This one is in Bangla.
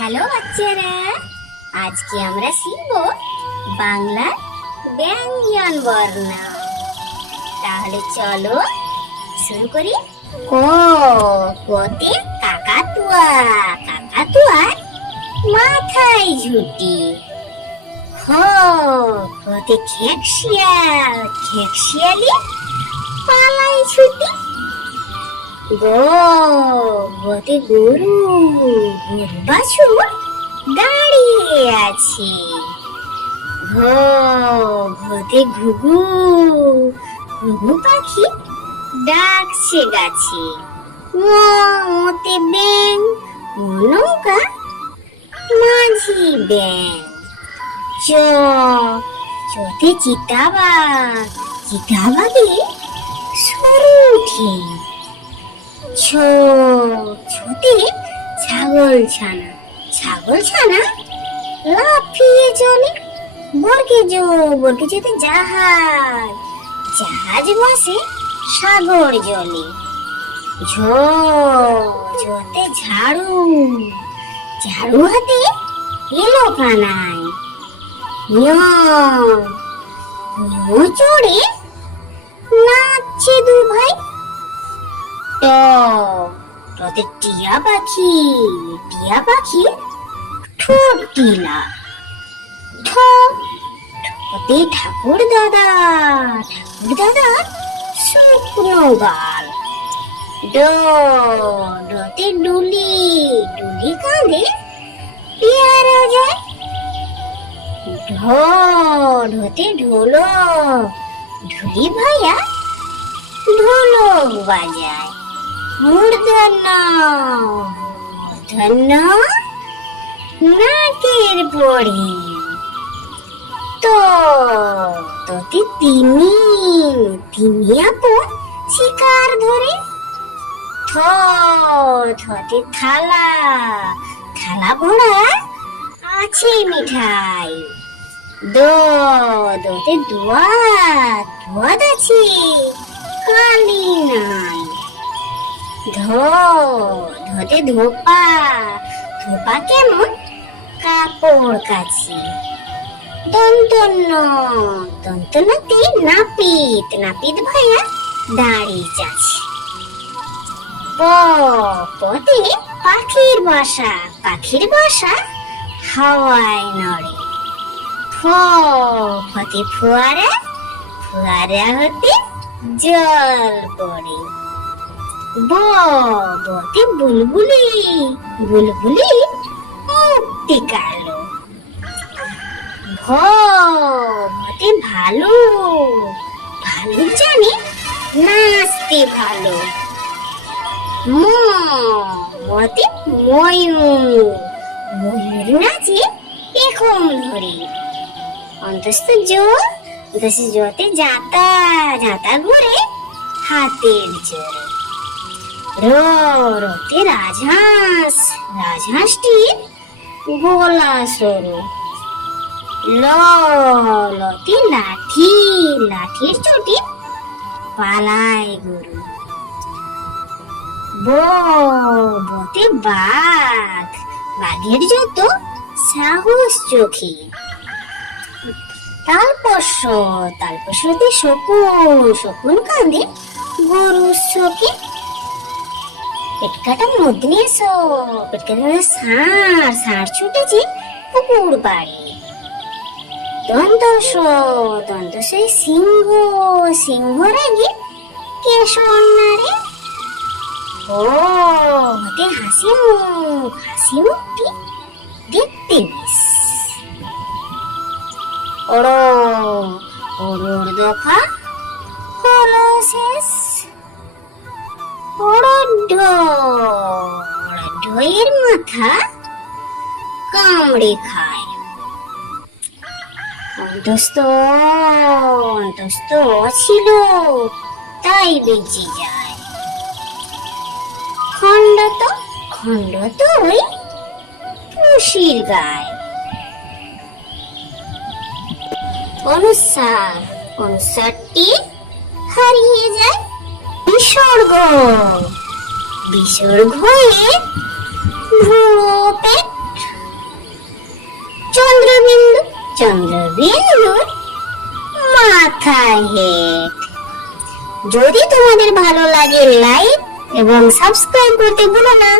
হ্যালো বাচ্চারা, আজকে আমরা শিখব বাংলার ব্যঞ্জন বর্ণ। তাহলে চলো শুরু করি। কতে কাকাতুয়া, কাকাতুয়ার মাথায় ঝুঁটি। কতে খেকশিয়াল, খেকশিয়ালি পালায় ছুটি। গতে গরু, গরু বাছুর দাঁড়িয়ে আছে। ঘতে ঘুঘু, ঘুঘু পাখি ডাকছে গাছে। ওতে ব্যাং, নৌকা মাঝি ব্যাং। চতে চিতাবাঘ, চিতাবাঘে সরু ঠিক। ছোটে ছাগল ছানা, ছাগল ছানা লাফিয়ে চলে। বর্গে যেতে জাহাজ, জাহাজ ভাসে সাগর জলে। ঝোতে ঝাড়ু, ঝাড়ু হাতে এলো কানাই। চড়ে নাচছে দু ভাই। তোদের টিয়া পাখি, টিয়া পাখি ঠোঁট টিলা। ঠোঁটে ঠাকুর দাদা, ঠাকুর দাদার শুকনো গাল। ডোতে ডুলি, ডুলি কাঁধে পেয়ারা যায়। ঢোতে ঢোলক, ঢুলি ভাইয়া ঢোলক বাজায়। মূর্ধন্য, মূর্ধন্য নাকের পড়ি। তোতে তিমি, তিমি আপন শিকার ধরে। থতে থালা, থালা ভরা আছে মিঠাই। দোতে দোয়াত, দোয়াত আছে কালি নাই। ধোতে ধোপা, ধোপা কেমন কাপড় কাছে। দন্তন্য, দন্তন্যতে নাপিত, নাপিত ভাইয়া দাঁড়িয়ে আছে। পতে পাখির বাসা, পাখির বাসা হাওয়ায় নড়ে। ফতে ফোয়ারা, ফোয়ারা হতে জল পড়ে। বতে বুলবুলি, বুলবুলি মুক্তি কালো। ভতে ভালু, ভালু জানে নাচতে ভালো। মতে ময়ূর, ময়ূর নাচে পেখম ধরে। অন্তস্থ জোতে জাতা, জাতা ঘুরে হাতের জোরে। রোতে রাজহাঁস, রাজহাঁসটির গলা সরু। লতে লাঠি, লাঠির চোটে পালায় গরু। বতে বাঘ, বাঘের যত সাহস চোখে। তালপশতে শকুন, শকুন কাঁদে গরুর চোখে। পেটকাটা মধ্যে এসো, পেটকাটা ষাঁড়, ষাঁড় ছুটেছে পুকুর পাড়ে। দন্তসই সিংহ, সিংহ রাগে কেশর নাড়ে। হতে হাসি মুখ, হাসি মুখটি দেখতে বেশ। ওর দফা হলো শেষ। ঢয়ের মাথা কামড়ে খায়। অন্তস্থ ছিল তাই বেঁচে যায়। খণ্ড ওই পুষির গায়। অনুসারটি হারিয়ে যায়। বিসর্গ হয়ে ভুয়ো পেট চন্দ্রবিন্দুর মাথা হেড। যদি তোমাদের ভালো লাগে লাইক এবং সাবস্ক্রাইব করতে ভুলো না।